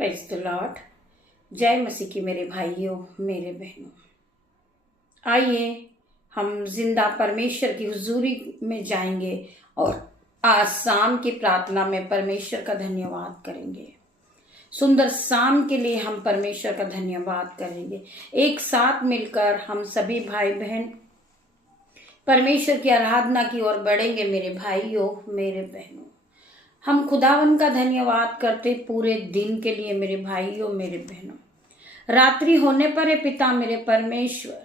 Praise the Lord. जय मसीह की मेरे भाइयों मेरे बहनों, आइए हम जिंदा परमेश्वर की हुजूरी में जाएंगे और आज शाम की प्रार्थना में परमेश्वर का धन्यवाद करेंगे। सुंदर शाम के लिए हम परमेश्वर का धन्यवाद करेंगे। एक साथ मिलकर हम सभी भाई बहन परमेश्वर की आराधना की ओर बढ़ेंगे। मेरे भाइयों मेरे बहनों, हम खुदावन का धन्यवाद करते पूरे दिन के लिए। मेरे भाइयों मेरे बहनों, रात्रि होने पर है पिता मेरे परमेश्वर,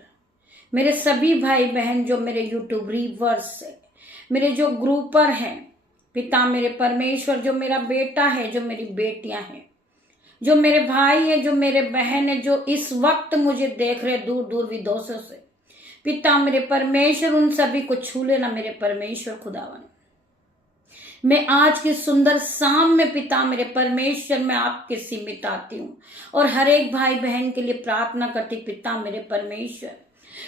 मेरे सभी भाई बहन जो मेरे यूट्यूब रीवर्स है, मेरे जो ग्रुपर हैं पिता मेरे परमेश्वर, जो मेरा बेटा है, जो मेरी बेटियां हैं, जो मेरे भाई है, जो मेरे बहन है, जो इस वक्त मुझे देख रहे दूर दूर विदेशों से, पिता मेरे परमेश्वर उन सभी को छू लेना। मेरे परमेश्वर खुदावन, मैं आज की सुंदर शाम में पिता मेरे परमेश्वर में आपके सीमित आती हूँ और हर एक भाई बहन के लिए प्रार्थना करती। पिता मेरे परमेश्वर,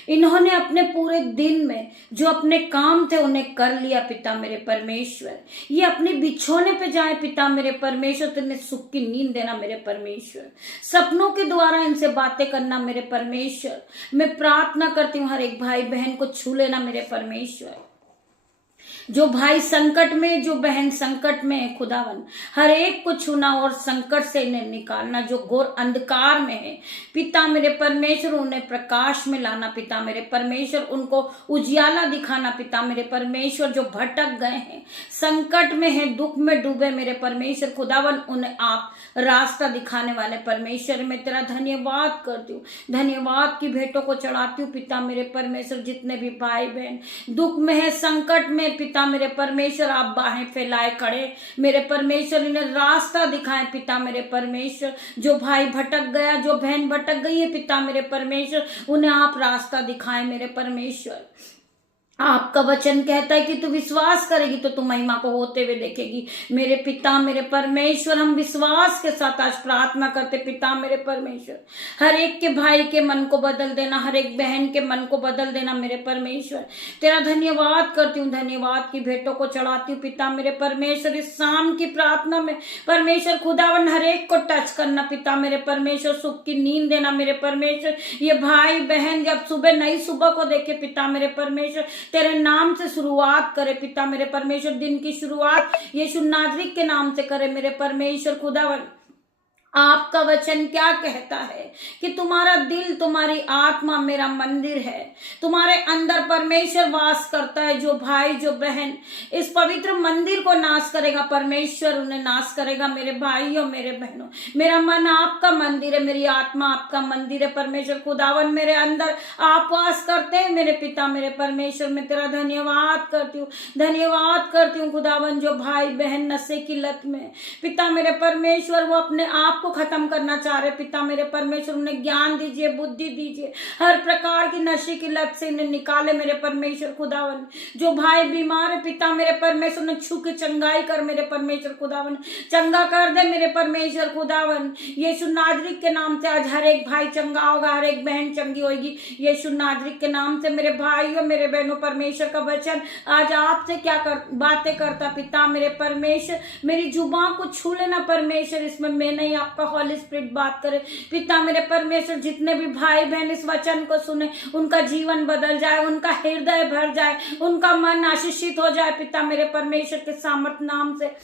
इन्होंने अपने पूरे दिन में जो अपने काम थे उन्हें कर लिया। पिता मेरे परमेश्वर, ये अपने बिछोने पे जाए पिता मेरे परमेश्वर, तो इन्हें सुख की नींद देना। मेरे परमेश्वर, सपनों के द्वारा इनसे बातें करना। मेरे परमेश्वर, मैं प्रार्थना करती हूँ हर एक भाई बहन को छू लेना। मेरे परमेश्वर, जो भाई संकट में, जो बहन संकट में है खुदावन, हर एक को छूना और संकट से इन्हें निकालना। जो घोर अंधकार में है पिता मेरे परमेश्वर, उन्हें प्रकाश में लाना। पिता मेरे परमेश्वर, उनको उजियाला दिखाना। पिता मेरे परमेश्वर, जो भटक गए हैं, संकट में है, दुख में डूबे, मेरे परमेश्वर खुदावन, उन्हें आप रास्ता दिखाने वाले परमेश्वर, मैं तेरा धन्यवाद करती हूँ। धन्यवाद की भेंटों को चढ़ाती हूँ पिता मेरे परमेश्वर। जितने भी भाई बहन दुख में है, संकट में, पिता मेरे परमेश्वर, आप बाहें फैलाए खड़े मेरे परमेश्वर, इन्हें रास्ता दिखाएं। पिता मेरे परमेश्वर, जो भाई भटक गया, जो बहन भटक गई है, पिता मेरे परमेश्वर, उन्हें आप रास्ता दिखाएं। मेरे परमेश्वर, आपका वचन कहता है कि तू विश्वास करेगी तो तू महिमा को होते हुए देखेगी। मेरे पिता मेरे परमेश्वर, हम विश्वास के साथ आज प्रार्थना करते। पिता मेरे परमेश्वर, हर एक के भाई के मन को बदल देना, हर एक बहन के मन को बदल देना। मेरे परमेश्वर, तेरा धन्यवाद करती हूँ, धन्यवाद की भेंटों को चढ़ाती हूँ पिता मेरे परमेश्वर। इस शाम की प्रार्थना में परमेश्वर खुदावन हर एक को टच करना। पिता मेरे परमेश्वर, सुख की नींद देना। मेरे परमेश्वर, ये भाई बहन जब सुबह नई सुबह को देखे पिता मेरे परमेश्वर, तेरे नाम से शुरुआत करे। पिता मेरे परमेश्वर, दिन की शुरुआत यीशु नाज़री के नाम से करे। मेरे परमेश्वर खुदावन, आपका वचन क्या कहता है कि तुम्हारा दिल, तुम्हारी आत्मा मेरा मंदिर है, तुम्हारे अंदर परमेश्वर वास करता है। जो भाई जो बहन इस पवित्र मंदिर को नाश करेगा, परमेश्वर उन्हें नाश करेगा। मेरे भाइयों मेरे बहनों, मेरा मन आपका मंदिर है, मेरी आत्मा आपका मंदिर है। परमेश्वर खुदावन, मेरे अंदर आप वास करते हैं। मेरे पिता मेरे परमेश्वर, मैं तेरा धन्यवाद करती हूँ, धन्यवाद करती हूँ खुदावन। जो भाई बहन नशे की लत में पिता मेरे परमेश्वर, वो अपने आप को खत्म करना चाह रहे, पिता मेरे परमेश्वर, उन्हें ज्ञान दीजिए, बुद्धि दीजिए, हर प्रकार की नशे की लत से इन्हें निकाले। मेरे परमेश्वर खुदावन, जो भाई बीमार है पिता मेरे परमेश्वर, ने छू के चंगाई कर। मेरे परमेश्वर खुदावन, चंगा कर दे। मेरे परमेश्वर खुदावन, यीशु नाज़री के नाम से आज हर एक भाई चंगा होगा, हर एक बहन चंगी होगी यीशु नाज़री के नाम से। मेरे भाइयों मेरे बहनों, परमेश्वर का वचन आज आपसे क्या बातें करता पिता मेरे परमेश्वर। मेरी जुबान को छू लेना परमेश्वर, इसमें मैं नहीं, आपका हॉली स्पिरिट बात करे पिता मेरे परमेश्वर। जितने भी भाई बहन इस वचन को सुने, उनका जीवन बदल जाए, उनका हृदय भर जाए, उनका मन आशीषित हो जाए पिता मेरे परमेश्वर के सामर्थ नाम से।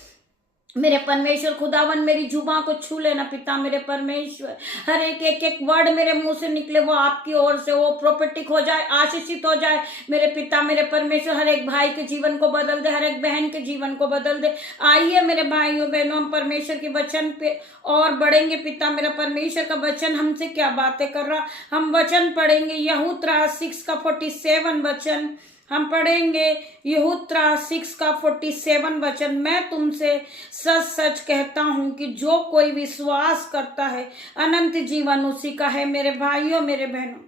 मेरे परमेश्वर खुदावन, मेरी जुबान को छू लेना पिता मेरे परमेश्वर। हर एक वर्ड मेरे मुंह से निकले वो आपकी ओर से, वो प्रोपेटिक हो जाए, आशीषित हो जाए। मेरे पिता मेरे परमेश्वर, हर एक भाई के जीवन को बदल दे, हर एक बहन के जीवन को बदल दे। आइए मेरे भाइयों बहनों, हम परमेश्वर के वचन पे और बढ़ेंगे। पिता मेरा परमेश्वर का वचन हमसे क्या बातें कर रहा, हम वचन पढ़ेंगे। यहूदा 6 का 47 वचन हम पढ़ेंगे। यहूदा 6 का 47 वचन, मैं तुमसे सच सच कहता हूं कि जो कोई विश्वास करता है अनंत जीवन उसी का है। मेरे भाइयों मेरे बहनों,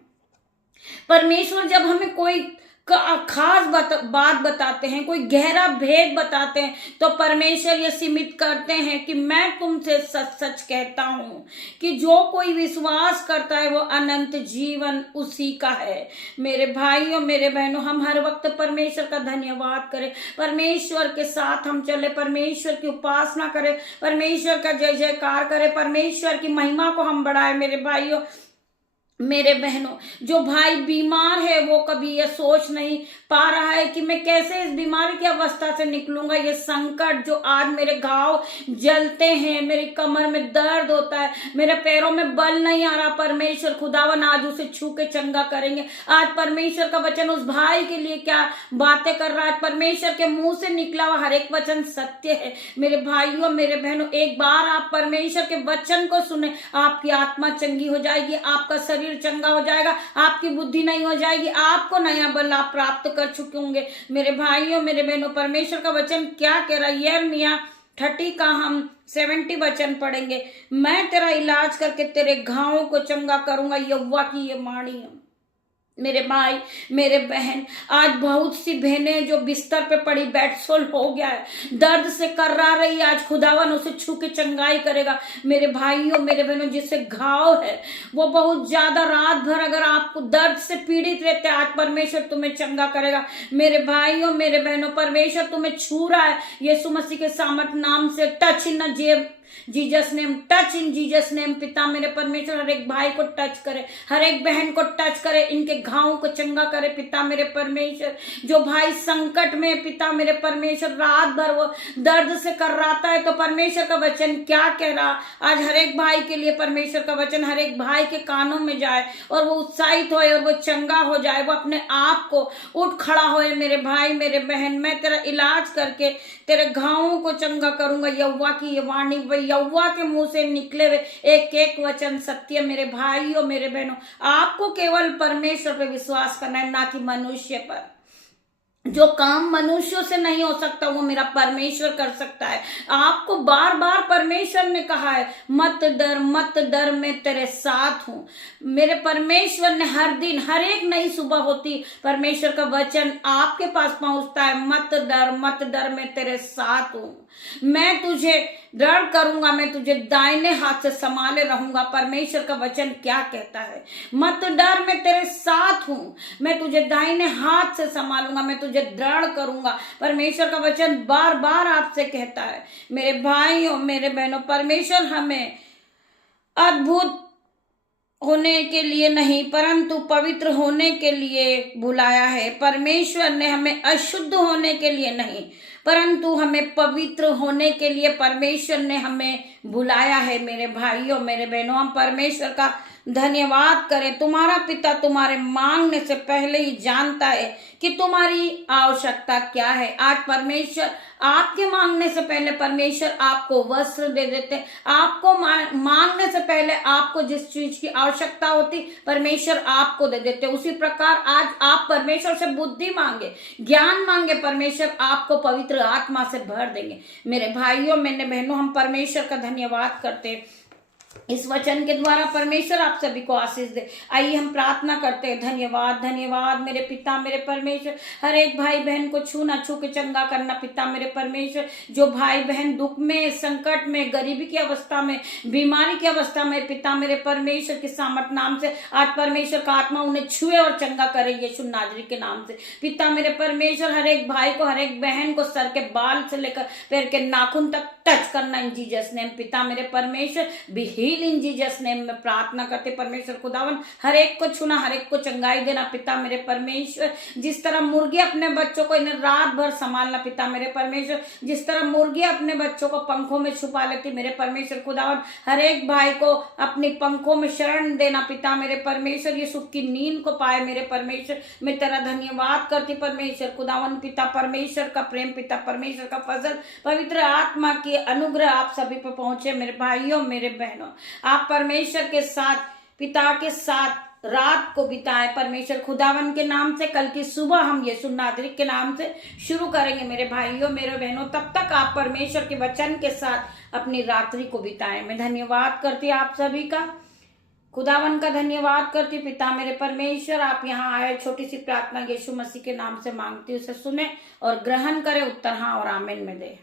परमेश्वर जब हमें कोई खास बात बताते हैं, कोई गहरा भेद बताते हैं, तो परमेश्वर ये सीमित करते हैं कि मैं तुमसे सच सच कहता हूं कि जो कोई विश्वास करता है वो अनंत जीवन उसी का है। मेरे भाइयों, मेरे बहनों, हम हर वक्त परमेश्वर का धन्यवाद करें, परमेश्वर के साथ हम चले, परमेश्वर की उपासना करें, परमेश्वर का जय जयकार करें, परमेश्वर की महिमा को हम बढ़ाएं। मेरे भाइयों, मेरे बहनों, जो भाई बीमार है वो कभी ये सोच नहीं पा रहा है कि मैं कैसे इस बीमारी की अवस्था से निकलूंगा। ये संकट जो आज मेरे घाव जलते हैं, मेरी कमर में दर्द होता है, मेरे पैरों में बल नहीं आ रहा, परमेश्वर खुदावन आज उसे छू के चंगा करेंगे। आज परमेश्वर का वचन उस भाई के लिए क्या बातें कर रहा है, परमेश्वर के मुंह से निकला हुआ हर एक वचन सत्य है। मेरे भाइयों, मेरे बहनों, एक बार आप परमेश्वर के वचन को सुने, आपकी आत्मा चंगी हो जाएगी, आपका शरीर चंगा हो जाएगा, आपकी बुद्धि नहीं हो जाएगी, आपको नया बल आप प्राप्त कर चुके होंगे। मेरे भाइयों, मेरे बहनों, परमेश्वर का वचन क्या कह रहा है? यिर्मयाह 30 का हम 70 वचन पढ़ेंगे। मैं तेरा इलाज करके तेरे घावों को चंगा करूंगा, यहोवा की ये वाणी है। मेरे भाई, मेरे बहन, आज बहुत सी बहनें जो बिस्तर पे पड़ी बेडसोल हो गया है, दर्द से कर्रा रही, आज खुदावन उसे छू के चंगाई करेगा। मेरे भाइयों, मेरे बहनों, जिसे घाव है वो बहुत ज्यादा, रात भर अगर आपको दर्द से पीड़ित रहते, आज परमेश्वर तुम्हें चंगा करेगा। मेरे भाइयों, मेरे बहनों, परमेश्वर तुम्हें छू रहा है यीशु मसीह के सामर्थ नाम से। Touch in Jesus name, touch in Jesus name. पिता मेरे परमेश्वर हर एक भाई को टच करे, हर एक बहन को टच करे, इनके घावों को चंगा करे। पिता मेरे परमेश्वर, जो भाई संकट में, पिता मेरे परमेश्वर रात भर वो दर्द से कर्राता है, तो परमेश्वर का वचन क्या कह रहा, आज हर एक भाई के लिए परमेश्वर का वचन हर एक भाई के कानों में जाए और वो उत्साहित होए और वो चंगा हो जाए, वो अपने आप को उठ खड़ा होए। मेरे भाई, मेरे बहन, मैं तेरा इलाज करके तेरे घावों को चंगा करूंगा, यहोवा की ये वाणी, यहोवा के मुंह से निकले हुए एक एक वचन सत्य। मेरे भाइयों, मेरे बहनों, आपको केवल परमेश्वर पर विश्वास करना है, ना कि मनुष्य पर। जो काम मनुष्यों से नहीं हो सकता वो मेरा परमेश्वर कर सकता है। आपको बार बार परमेश्वर ने कहा है, मत डर, मत डर, मैं तेरे साथ हूं। मेरे परमेश्वर ने हर दिन, हर एक नई सुबह होती, परमेश्वर का वचन आपके पास पहुंचता है, मत डर, मत डर, मैं तेरे साथ हूं, मैं तुझे दृढ़ करूंगा, मैं तुझे दाहिने हाथ से संभाले रहूंगा। परमेश्वर का वचन क्या कहता है? मत डर, मैं तेरे साथ हूं, मैं तुझे दाहिने हाथ से संभालूंगा, मैं तुझे दृढ़ करूंगा। परमेश्वर का वचन बार बार आपसे कहता है। मेरे भाइयों, मेरे बहनों, परमेश्वर हमें अद्भुत होने के लिए नहीं परंतु पवित्र होने के लिए बुलाया है। परमेश्वर ने हमें अशुद्ध होने के लिए नहीं परंतु हमें पवित्र होने के लिए परमेश्वर ने हमें बुलाया है। मेरे भाइयों, मेरे बहनों, हम परमेश्वर का धन्यवाद करें। तुम्हारा पिता तुम्हारे मांगने से पहले ही जानता है कि तुम्हारी आवश्यकता क्या है। आज परमेश्वर आपके मांगने से पहले परमेश्वर आपको वस्त्र दे देते। आपको मांगने से पहले आपको जिस चीज की आवश्यकता होती परमेश्वर आपको दे देते। उसी प्रकार आज आप परमेश्वर से बुद्धि मांगे, ज्ञान मांगे, परमेश्वर आपको पवित्र आत्मा से भर देंगे। मेरे भाइयों, मेरे बहनों, हम परमेश्वर का धन्यवाद करते हैं। इस वचन के द्वारा परमेश्वर आप सभी को आशीष दे। आइए हम प्रार्थना करते हैं। धन्यवाद, धन्यवाद मेरे पिता, मेरे परमेश्वर, हर एक भाई बहन को छूना, छू के चंगा करना। पिता मेरे परमेश्वर, जो भाई बहन दुख में, संकट में, गरीबी की अवस्था में, बीमारी की अवस्था में, पिता मेरे परमेश्वर के सामर्थ नाम से आज परमेश्वर का आत्मा उन्हें छुए और चंगा करे यीशु नाजरी के नाम से। पिता मेरे परमेश्वर, हर एक भाई को, हर एक बहन को सर के बाल से लेकर पैर के नाखून तक टच करना इन जीसस नेम। पिता मेरे परमेश्वर, be heal in Jesus name में प्रार्थना करते। परमेश्वर खुदावन हर एक को छूना, हर एक को चंगाई देना। पिता मेरे परमेश्वर, जिस तरह मुर्गी अपने बच्चों को इन्हें रात भर संभालना। पिता मेरे परमेश्वर, जिस तरह मुर्गी अपने बच्चों को पंखों में छुपा लेती, मेरे परमेश्वर खुदावन हर एक भाई को अपनी पंखों में शरण देना। पिता मेरे परमेश्वर, ये सुख की नींद को पाए। मेरे परमेश्वर, मैं तेरा धन्यवाद करती परमेश्वर खुदावन। पिता परमेश्वर का प्रेम, पिता परमेश्वर का फजल, पवित्र आत्मा की अनुग्रह आप सभी पे पहुंचे। मेरे भाइयों, मेरे बहनों, आप परमेश्वर के साथ, पिता के साथ रात को बिताएं परमेश्वर खुदावन के नाम से। कल की सुबह हम यीशु नाजरी के नाम से शुरू करेंगे। मेरे भाइयों, मेरे बहनों, तब तक आप परमेश्वर के वचन के साथ अपनी रात्रि को बिताएं। मैं धन्यवाद करती आप सभी का। खुदावन का धन्यवाद करती हूँ पिता मेरे परमेश्वर, आप यहाँ आए, छोटी सी प्रार्थना यीशु मसीह के नाम से मांगती हूँ, उसे सुने और ग्रहण करे, उत्तर हाँ और आमीन में दे।